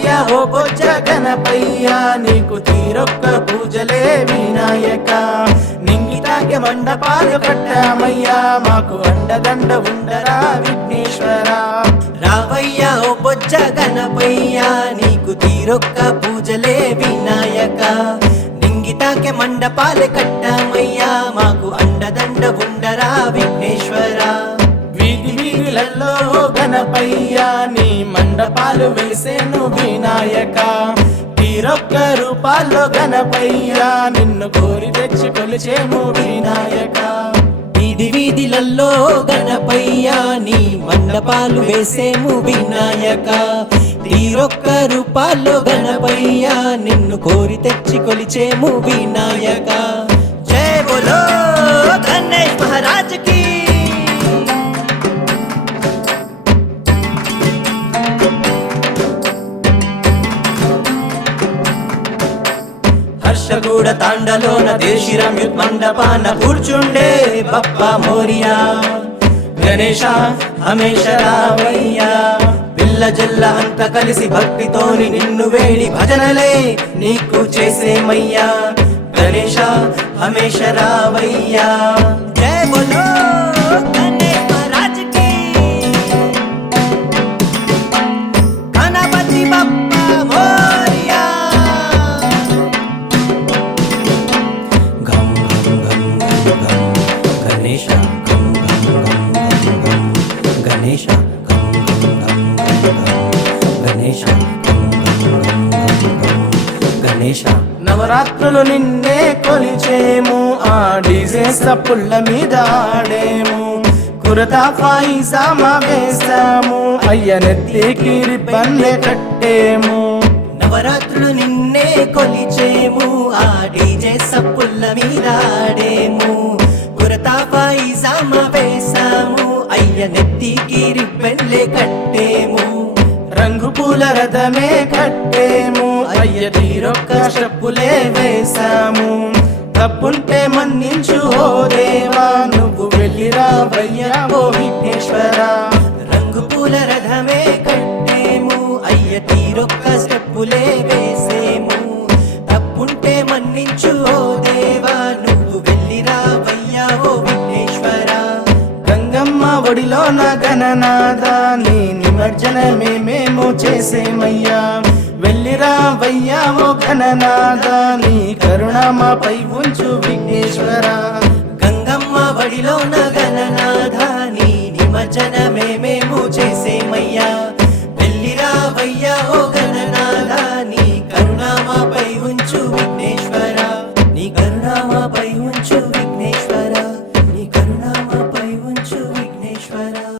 రావయ్యా ఓ బొజ్జ గణపయ్యా నీకు తీరొక్క పూజలే వినాయక నింగితాకి మండపాలు కట్టామయ్యా మాకు అండదండ ఉండరా విఘ్నేశ్వర రావయ్యా ఓ బొజ్జ గణపయ్యా నీకు తీరొక్క పూజలే వినాయక నింగితాకి మండపాలు కట్టామయ్యా మాకు అండదండ ఉండరా విఘ్నేశ్వర వీధి వీధులలో గణపయ్యా నీ మండపాలు వేసేను వినాయక తీరొక్క రూపాల్లో గణపయ్యా నిన్ను కోరి తెచ్చి కొలిచేము వినాయక వీధి వీధిలల్లో గణపయ్యా నీ మండపాలు వేసేము వినాయక తీరొక్క రూపాల్లో గణపయ్యా నిన్ను కోరి తెచ్చి కొలిచేము వినాయక జై బోలో గణేష్ మహారాజ్ కి హర్షగూడ తాండలోన దేశిరం యుత్ మండపాన కూర్చుండే బప్పా మోరియా గణేశ హమేష రావయ్యా పిల్ల జల్ల అంత కలిసి భక్తితోని నిన్ను వేడి భజనలే నీకు చేసేమయ్యా గణేశ హమేష రావయ్యా జై బోలో గణేష్ మహారాజ్ కి గణపతి బప్పా మోరియా గం గం గం గం గం గణేశ గం గం గం గం గం గణేశ గం గం గం గం గణేశ గం గం గం గం గణేశ నవరాత్రులు నిన్నే కొలిచేము ఆ డీజే సప్పుళ్ళ మీద ఆడేము కురతా ఫాయిజామా వేసాము అయ్యనెత్తికి రిబ్బన్లే కట్టేము నవరాత్రులు నిన్నే కొలిచేము ఆ డీజే సప్పుళ్ళ మీద ఆడేము కురతా ఫాయిజామ వేసాము అయ్య నెత్తికి రిబ్బన్లే కట్టేము రంగు పూల రథమే కట్టేము అయ్య తీరొక్క స్టెప్పులే వేసాము తప్పుంటే మన్నించు ఓ దేవా నువ్వు వెళ్ళిరావయ్యా ఓ విఘ్నేశ్వర రంగు పూల రథమే కట్టేము అయ్య తీరొక్క స్టెప్పులే వేసేము తప్పుంటే మన్నించు ఓ దేవా నువ్వు వెళ్ళిరావయ్యా ఓ విఘ్నేశ్వర గంగమ్మ ఒడిలోన గణనాథ నీ నిమజ్జనమే మేము చేసేమయ్యా వెళ్ళిరావయ్యా ఓ గణనాథ నీ కరుణామాపై ఉంచు విఘ్నేశ్వర గంగమ్మ వడిలోన గణనాథ నీ నిమజ్జనమే